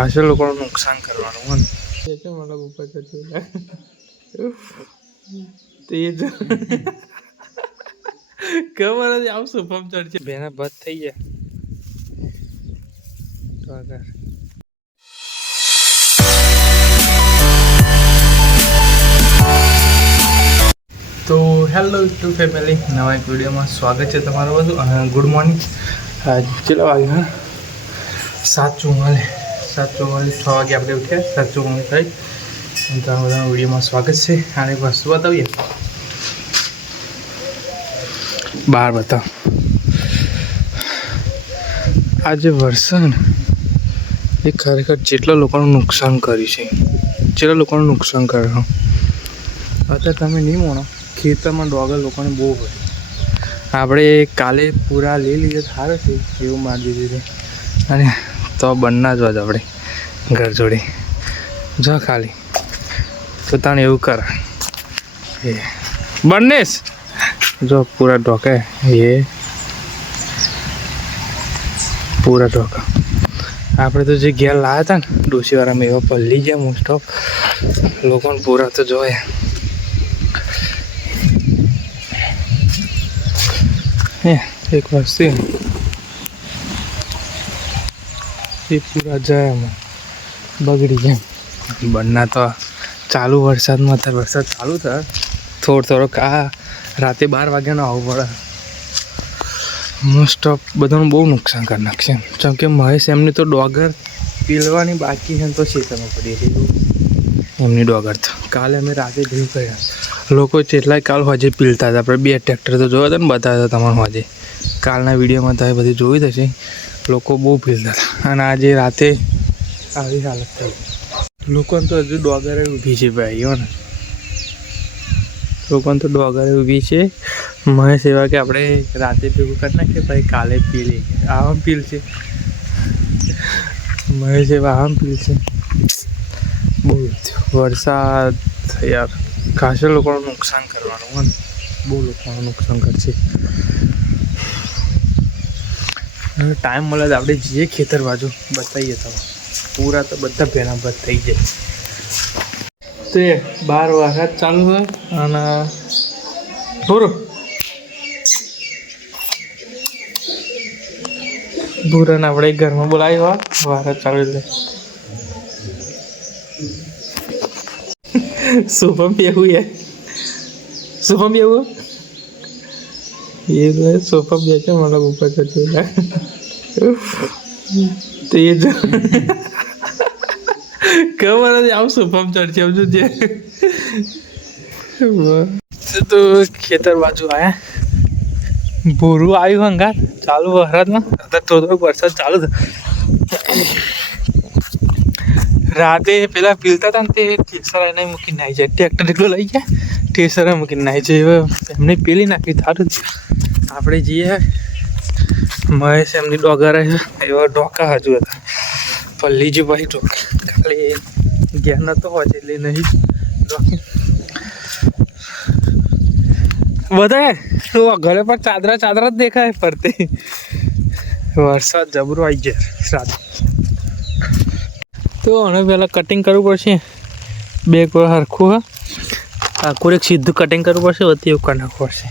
પાછળ લોકોનું નુકસાન કરવાનું હોય ને એટલે મતલબ ઉપર ચડતું તે જ ખબર જ આવું સુપમ ચડશે બેના બધ થઈ ગયા તો આગળ તો હેલો યુટ્યુબ ફેમિલી નવા એક વિડીયોમાં સ્વાગત છે તમારું બધું ગુડ મોર્નિંગ ચલો વાગ્યા 7:44 6 વાગે આપણે ઉઠ્યા 7:44 થઈ તો બધા વિડીયોમાં સ્વાગત છે અને વસ્તુ બતાવીએ બહાર બતાવ આજે વરસાદ એ ખરેખર જેટલા લોકોનું નુકસાન કર્યું છે જેટલા લોકોનું નુકસાન કર્યું અત્યારે તમે નહીં માનો ખેતરમાં ડોગર લોકોને બહુ હોય આપણે કાલે પૂરા લઈ લીધે સારું છે એવું મારી દીધું છે અને તો બનના જ વાત આપણે ઘર જોડે જો ખાલી તો તને એવું કર એ બનેશ જો પૂરા ઢોકે એ પૂરા ઢોકા આપણે તો જે ઘેર લાવ્યા હતા ને ડોસીવાળામાં એવા પલ્લી ગયા મોસ્ટ ઓફ લોકોને પૂરા તો જોયા એક વસ્તુ એ પૂરા જાય એમાં બગડી ગયા બનના તો ચાલુ વરસાદમાં અત્યારે વરસાદ ચાલુ થાય થોડોક આ રાતે 12 વાગ્યાનો આવવું પડે મોસ્ટ ઓફ બધાનું બહુ નુકસાન કરી નાખશે જેમ કે મહેશ એમની તો ડોગર પીલવાની બાકી છે તો ખેતરમાં પડી છે એમની ડોગર તો કાલે અમે રાતે ભેગું કર્યા લોકો જેટલાય કાલ હોજે પીલતા હતા આપણે 2 ટ્રેક્ટર તો જોયા હતા ને બતાવ્યા હતા તમારું હોજે કાલના વિડીયોમાં તમે બધી જોઈ થશે લોકો બહુ પીલતા હતા અને આજે રાતે આવી હાલત થઈ લોકોને તો હજુ ડોગરે ઊભી છે ભાઈઓ ને લોકોને તો ડોગરે ઊભી છે મહેશ એવા કે આપણે રાતે ભેગું કરી નાખીએ ભાઈ કાલે પી લઈએ આમ પીલ છે મહેશ એવા આમ પીલ છે બહુ વરસાદ યાર ખાસ લોકોનું નુકસાન કરવાનું હોય ને બહુ લોકોનું નુકસાન કરશે ટાઈમ મળે તો આપણે જઈએ ખેતર બાજુ બતાવીએ તમે પૂરા તો બધા ભેના બધ થઈ જાય તે 12 વરસાદ ચાલુ હોય અને પૂરું પૂરાને આપણે ઘરમાં બોલાવી વરસાદ ચાલુ એટલે શુભમ એવું શુભમ એવું એ શુભમ બે છે મતલબ ઉપર ચડતું તે જ ખબર નથી આવું શુભમ ચડશે આવજો જે તો ખેતર બાજુ આયા ભૂરું આવ્યું હંગાર ચાલુ વરસાદમાં થોડોક વરસાદ ચાલુ થયો રાતે પેલા પીલતા હતા ને તે ઠેસર એને મૂકીને નાહી જાય ટ્રેક્ટર એટલું લઈ ગયા ઠેસરે મૂકીને નાહી જાય એમને પેલી નાખી સારું આપણે જઈએ મહેશ એમની ડોગર એવા ડોકા હજુ હતા પલ્લી જ ભાઈ ડોકા ખાલી ઘેર નતો હોય એટલે નહીં બધા ઘરે પર ચાદરા જ દેખાય ફરતે વરસાદ જબરો આવી જાય રાત તો હવે પહેલાં કટિંગ કરવું પડશે બે કોઈ સરખું આખું એક સીધું કટિંગ કરવું પડશે વધી એવું કરી નાખવું પડશે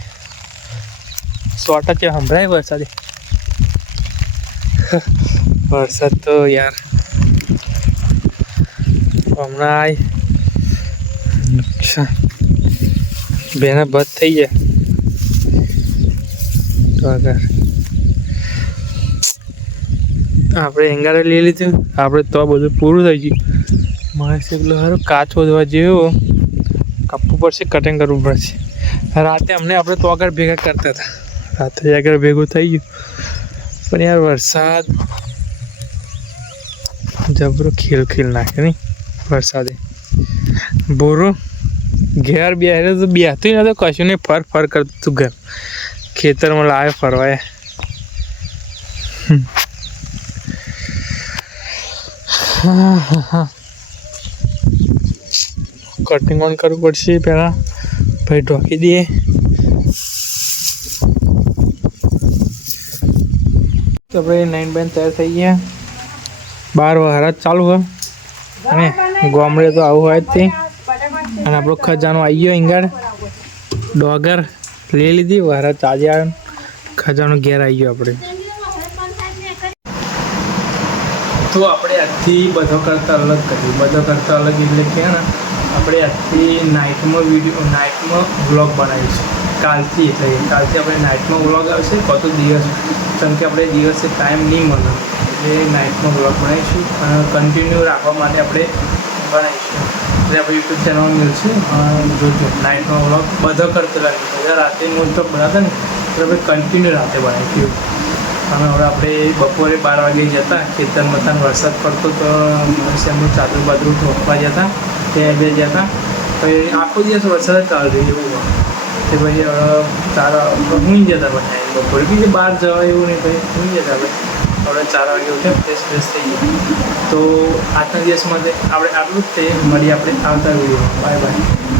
100% સંભળાય વરસાદે વરસાદ તો યાર હમણાં નુકસાન બેના બધ થઈ જાય તો આગળ આપણે એંગારે લઈ લીધું આપણે તો બધું પૂરું થઈ ગયું મહેશ પેલો સારું કાચ વધવા જેવો કાપવું પડશે કટિંગ કરવું પડશે રાતે અમને આપણે તો આગળ ભેગા કરતા હતા રાતે આગળ ભેગું થઈ ગયું પણ યાર વરસાદ જબરો ખીલ નાખે નહીં વરસાદે બોરો ઘેર બેરે તો બેહતું નતું કશું નહીં ફર કરતું હતું ઘર ખેતરમાં લાવે ફરવાય કટિંગ ઓન કરવું પડશે પહેલાં ભાઈ ઢોકી દઈએ તો આપણે 9 બાય તૈયાર થઈ ગયા બહાર વરસાદ ચાલુ હોય અને ગામડે તો આવું હોય જ તે. અને આપણો ખજાનો આવી ગયો ઈંગાડ ડોગર લઈ લીધી વરસાદ ચાલી આવ્યો ખજાનો ઘેર આવી ગયો આપણે. તો આપણે આજથી બધો કરતાં અલગ કર્યું. બધો કરતાં અલગ એટલે કે ને આપણે આજથી નાઇટમાં વ્લોગ બનાવીશું કાલથી. એટલે કાલથી આપણે નાઇટમાં વ્લોગ આવશે કતો દિવસ, કેમ કે આપણે દિવસે ટાઈમ નહીં મળે એટલે નાઇટમાં વ્લોગ બનાવીશું અને કન્ટિન્યુ રાખવા માટે આપણે બનાવીશું. એટલે આપણે યુટ્યુબ ચેનલ મળશે જોજો નાઇટમાં વ્લોગ બધો કરતો લાગે. બધા રાતે મોસ્ટ ઓફ બનાવતા ને એટલે આપણે કન્ટિન્યુ રાતે બનાવીશું. અને હવે આપણે બપોરે 12 વાગે જતા ખેતરમાં વરસાદ પડતો તો એમનું ચાદર બાદરું ઠોકવા જતા ત્યાં બે જતા. પછી આખો દિવસ વરસાદ ચાલુ થઈ એવું હોય તે પછી તારા ઊંઘી જતા બધા બપોરે બી બહાર જવા એવું નહીં પછી ઊંઘી જતા આપણે. હવે 4 વાગે ઉઠે ફ્રેશ થઈ ગયું. તો આજના દિવસ માટે આપણે આટલું જ તે મળીએ આપણે આવતા વિડીયોમાં. Bye bye.